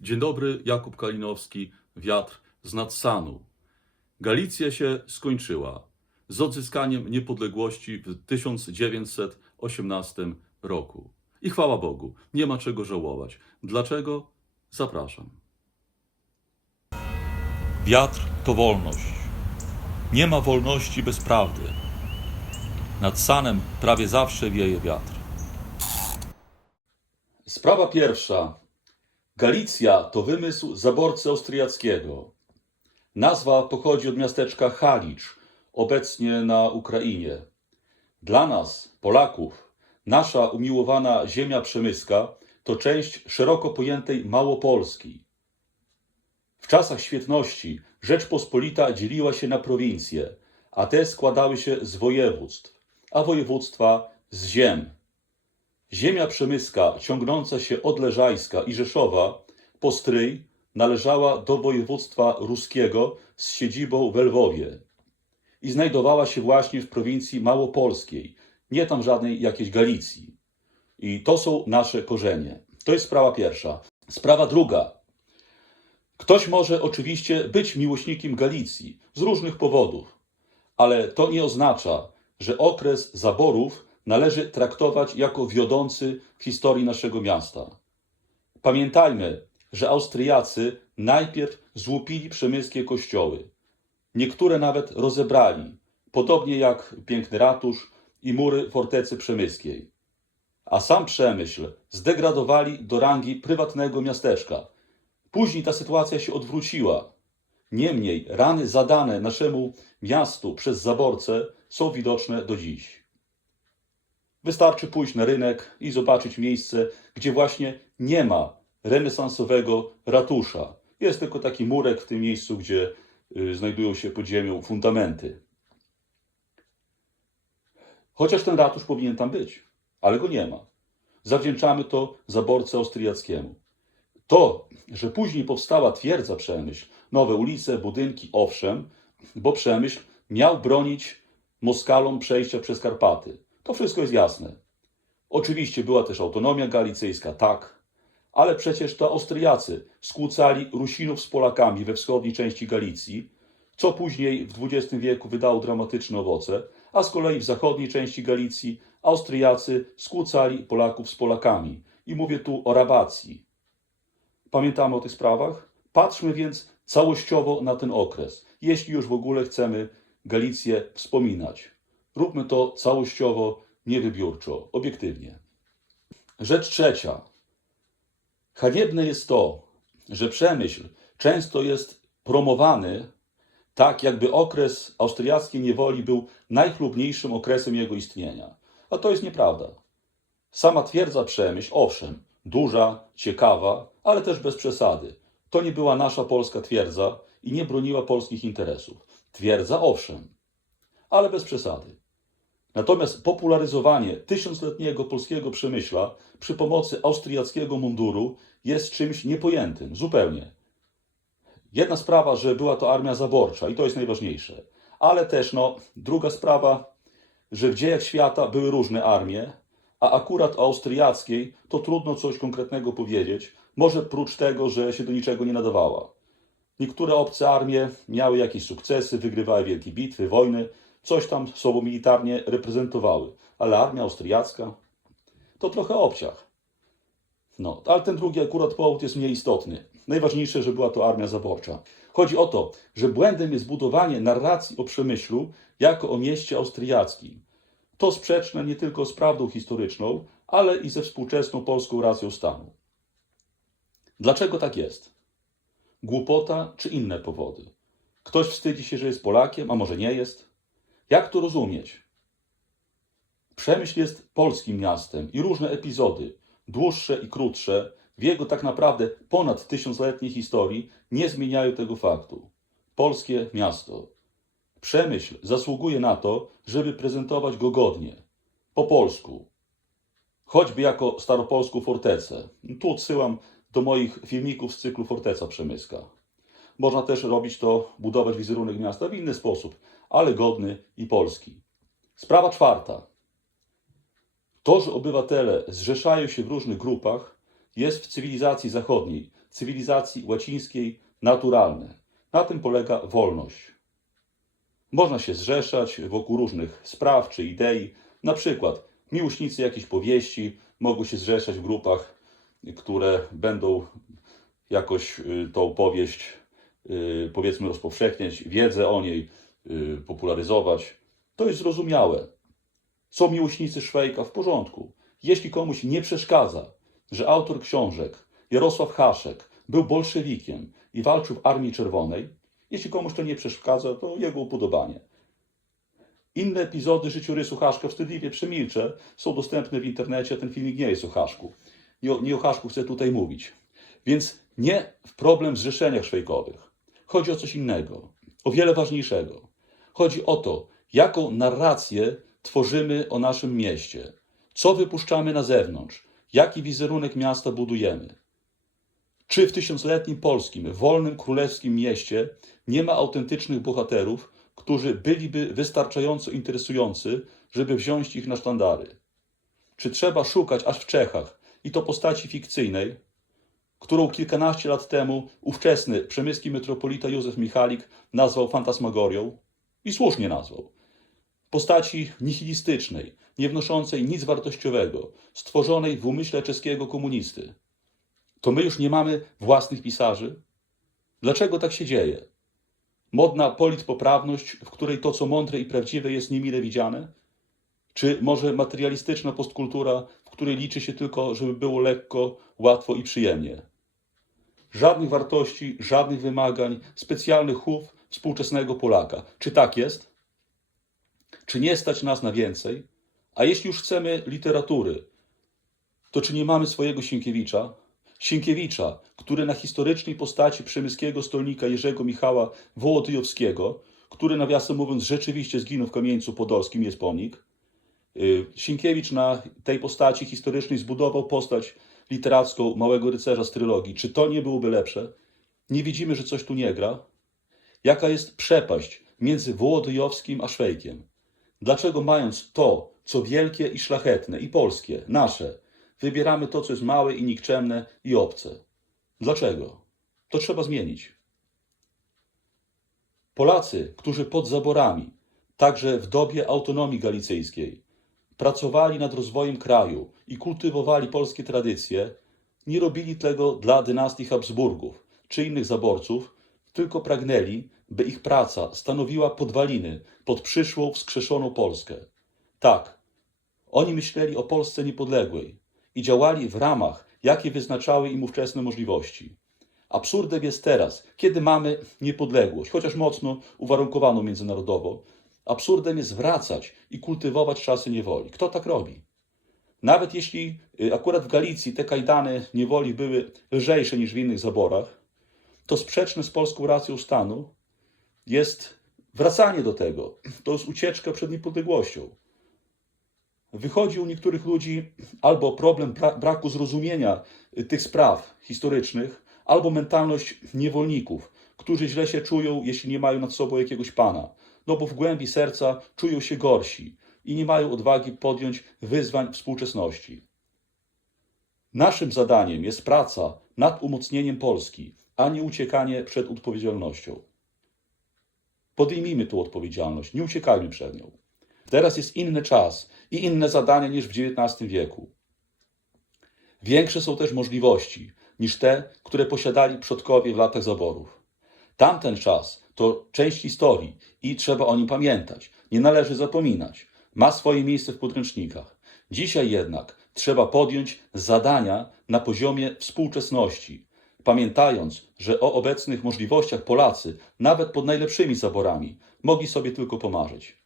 Dzień dobry, Jakub Kalinowski, Wiatr z Nadsanu. Galicja się skończyła z odzyskaniem niepodległości w 1918 roku. I chwała Bogu, nie ma czego żałować. Dlaczego? Zapraszam. Wiatr to wolność. Nie ma wolności bez prawdy. Nad Sanem prawie zawsze wieje wiatr. Sprawa pierwsza. Galicja to wymysł zaborcy austriackiego. Nazwa pochodzi od miasteczka Halicz, obecnie na Ukrainie. Dla nas, Polaków, nasza umiłowana ziemia przemyska to część szeroko pojętej Małopolski. W czasach świetności Rzeczpospolita dzieliła się na prowincje, a te składały się z województw, a województwa z ziem. Ziemia przemyska ciągnąca się od Leżajska i Rzeszowa po stryj należała do województwa ruskiego z siedzibą w Lwowie i znajdowała się właśnie w prowincji małopolskiej, nie tam żadnej jakiejś Galicji. I to są nasze korzenie. To jest sprawa pierwsza. Sprawa druga. Ktoś może oczywiście być miłośnikiem Galicji z różnych powodów, ale to nie oznacza, że okres zaborów należy traktować jako wiodący w historii naszego miasta. Pamiętajmy, że Austriacy najpierw złupili przemyskie kościoły. Niektóre nawet rozebrali, podobnie jak piękny ratusz i mury fortecy przemyskiej. A sam przemyśl zdegradowali do rangi prywatnego miasteczka. Później ta sytuacja się odwróciła. Niemniej rany zadane naszemu miastu przez zaborcę są widoczne do dziś. Wystarczy pójść na rynek i zobaczyć miejsce, gdzie właśnie nie ma renesansowego ratusza. Jest tylko taki murek w tym miejscu, gdzie y, znajdują się pod ziemią fundamenty. Chociaż ten ratusz powinien tam być, ale go nie ma. Zawdzięczamy to zaborcy austriackiemu. To, że później powstała twierdza Przemyśl, nowe ulice, budynki, owszem, bo Przemyśl miał bronić Moskalom przejścia przez Karpaty. To wszystko jest jasne. Oczywiście była też autonomia galicyjska, tak, ale przecież to Austriacy skłócali Rusinów z Polakami we wschodniej części Galicji, co później w XX wieku wydało dramatyczne owoce, a z kolei w zachodniej części Galicji Austriacy skłócali Polaków z Polakami. I mówię tu o rabacji. Pamiętamy o tych sprawach? Patrzmy więc całościowo na ten okres, jeśli już w ogóle chcemy Galicję wspominać. Róbmy to całościowo, niewybiórczo, obiektywnie. Rzecz trzecia. Haniebne jest to, że przemyśl często jest promowany tak, jakby okres austriackiej niewoli był najchlubniejszym okresem jego istnienia. A to jest nieprawda. Sama twierdza Przemyśl, owszem, duża, ciekawa, ale też bez przesady. To nie była nasza polska twierdza i nie broniła polskich interesów. Twierdza, owszem, ale bez przesady. Natomiast popularyzowanie tysiącletniego polskiego przemyśla przy pomocy austriackiego munduru jest czymś niepojętym, zupełnie. Jedna sprawa, że była to armia zaborcza i to jest najważniejsze, ale też no, druga sprawa, że w dziejach świata były różne armie, a akurat o austriackiej to trudno coś konkretnego powiedzieć, może prócz tego, że się do niczego nie nadawała. Niektóre obce armie miały jakieś sukcesy, wygrywały wielkie bitwy, wojny, coś tam sobą militarnie reprezentowały, ale armia austriacka to trochę obciach. No, ale ten drugi akurat powód jest mniej istotny. Najważniejsze, że była to armia zaborcza. Chodzi o to, że błędem jest budowanie narracji o Przemyślu jako o mieście austriackim. To sprzeczne nie tylko z prawdą historyczną, ale i ze współczesną polską racją stanu. Dlaczego tak jest? Głupota czy inne powody? Ktoś wstydzi się, że jest Polakiem, a może nie jest? Jak to rozumieć? Przemyśl jest polskim miastem i różne epizody, dłuższe i krótsze, w jego tak naprawdę ponad tysiącletniej historii nie zmieniają tego faktu. Polskie miasto. Przemyśl zasługuje na to, żeby prezentować go godnie, po polsku, choćby jako staropolską fortecę. Tu odsyłam do moich filmików z cyklu Forteca Przemyska. Można też robić to, budować wizerunek miasta w inny sposób, ale godny i polski. Sprawa czwarta. To, że obywatele zrzeszają się w różnych grupach, jest w cywilizacji zachodniej cywilizacji łacińskiej naturalne. Na tym polega wolność. Można się zrzeszać wokół różnych spraw czy idei. Na przykład miłośnicy jakiejś powieści mogą się zrzeszać w grupach, które będą jakoś y, tą powieść, y, powiedzmy, rozpowszechniać, wiedzę o niej popularyzować. To jest zrozumiałe. Są miłośnicy Szwejka w porządku. Jeśli komuś nie przeszkadza, że autor książek Jarosław Haszek był bolszewikiem i walczył w Armii Czerwonej, jeśli komuś to nie przeszkadza, to jego upodobanie. Inne epizody życiorysu Haszka wstydliwie przemilczę, są dostępne w internecie, ten filmik nie jest o Haszku. Nie o, nie o Haszku chcę tutaj mówić. Więc nie w problem zrzeszeniach szwejkowych. Chodzi o coś innego, o wiele ważniejszego. Chodzi o to, jaką narrację tworzymy o naszym mieście, co wypuszczamy na zewnątrz, jaki wizerunek miasta budujemy. Czy w tysiącletnim polskim, wolnym królewskim mieście nie ma autentycznych bohaterów, którzy byliby wystarczająco interesujący, żeby wziąć ich na sztandary? Czy trzeba szukać aż w Czechach i to postaci fikcyjnej, którą kilkanaście lat temu ówczesny przemyski metropolita Józef Michalik nazwał fantasmagorią i słusznie nazwał. Postaci nihilistycznej, nie wnoszącej nic wartościowego, stworzonej w umyśle czeskiego komunisty. To my już nie mamy własnych pisarzy? Dlaczego tak się dzieje? Modna politpoprawność, w której to, co mądre i prawdziwe, jest niemile widziane? Czy może materialistyczna postkultura, w której liczy się tylko, żeby było lekko, łatwo i przyjemnie? Żadnych wartości, żadnych wymagań, specjalnych chów współczesnego Polaka. Czy tak jest? Czy nie stać nas na więcej? A jeśli już chcemy literatury, to czy nie mamy swojego Sienkiewicza? Sienkiewicza, który na historycznej postaci przemyskiego stolnika Jerzego Michała Wołodyjowskiego, który nawiasem mówiąc rzeczywiście zginął w Kamieńcu Podolskim, jest pomnik. Y, Sienkiewicz na tej postaci historycznej zbudował postać literacką Małego Rycerza z trylogii. Czy to nie byłoby lepsze? Nie widzimy, że coś tu nie gra? Jaka jest przepaść między Wołodyjowskim a Szwejkiem? Dlaczego mając to, co wielkie i szlachetne, i polskie, nasze, wybieramy to, co jest małe i nikczemne i obce? Dlaczego? To trzeba zmienić. Polacy, którzy pod zaborami, także w dobie autonomii galicyjskiej, pracowali nad rozwojem kraju i kultywowali polskie tradycje, nie robili tego dla dynastii Habsburgów czy innych zaborców, tylko pragnęli, by ich praca stanowiła podwaliny pod przyszłą, wskrzeszoną Polskę. Tak, oni myśleli o Polsce niepodległej i działali w ramach, jakie wyznaczały im ówczesne możliwości. Absurdem jest teraz, kiedy mamy niepodległość, chociaż mocno uwarunkowaną międzynarodowo, absurdem jest wracać i kultywować czasy niewoli. Kto tak robi? Nawet jeśli y, akurat w Galicji te kajdany niewoli były lżejsze niż w innych zaborach, to sprzeczne z polską racją stanu jest wracanie do tego. To jest ucieczka przed niepodległością. Wychodzi u niektórych ludzi albo problem bra braku zrozumienia y, tych spraw historycznych, albo mentalność niewolników, którzy źle się czują, jeśli nie mają nad sobą jakiegoś pana, no bo w głębi serca czują się gorsi i nie mają odwagi podjąć wyzwań współczesności. Naszym zadaniem jest praca nad umocnieniem Polski, a nie uciekanie przed odpowiedzialnością. Podejmijmy tu odpowiedzialność, nie uciekajmy przed nią. Teraz jest inny czas i inne zadania niż w XIX wieku. Większe są też możliwości niż te, które posiadali przodkowie w latach zaborów. Tamten czas to część historii i trzeba o nim pamiętać. Nie należy zapominać. Ma swoje miejsce w podręcznikach. Dzisiaj jednak trzeba podjąć zadania na poziomie współczesności, pamiętając, że o obecnych możliwościach Polacy, nawet pod najlepszymi zaborami, mogli sobie tylko pomarzyć.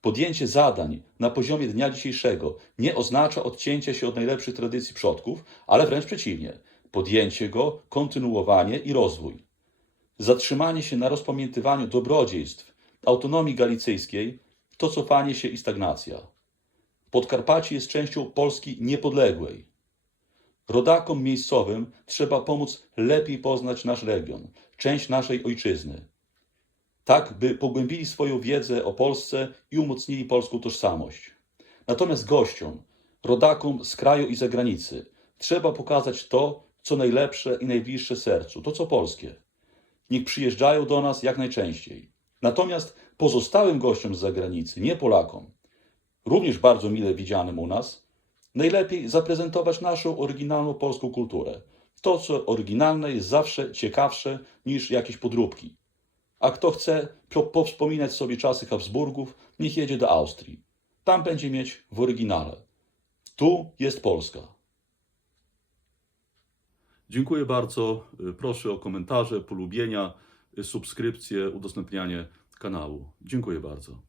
Podjęcie zadań na poziomie dnia dzisiejszego nie oznacza odcięcia się od najlepszych tradycji przodków, ale wręcz przeciwnie. Podjęcie go, kontynuowanie i rozwój. Zatrzymanie się na rozpamiętywaniu dobrodziejstw autonomii galicyjskiej to cofanie się i stagnacja. Podkarpacie jest częścią Polski niepodległej. Rodakom miejscowym trzeba pomóc lepiej poznać nasz region, część naszej ojczyzny. Tak, by pogłębili swoją wiedzę o Polsce i umocnili polską tożsamość. Natomiast gościom, rodakom z kraju i zagranicy, trzeba pokazać to, co najlepsze i najbliższe sercu, to co polskie. Niech przyjeżdżają do nas jak najczęściej. Natomiast pozostałym gościom z zagranicy, nie Polakom, również bardzo mile widzianym u nas, najlepiej zaprezentować naszą oryginalną polską kulturę. To, co oryginalne, jest zawsze ciekawsze niż jakieś podróbki. A kto chce po- powspominać sobie czasy Habsburgów, niech jedzie do Austrii. Tam będzie mieć w oryginale. Tu jest Polska. Dziękuję bardzo. Proszę o komentarze, polubienia, subskrypcje, udostępnianie kanału. Dziękuję bardzo.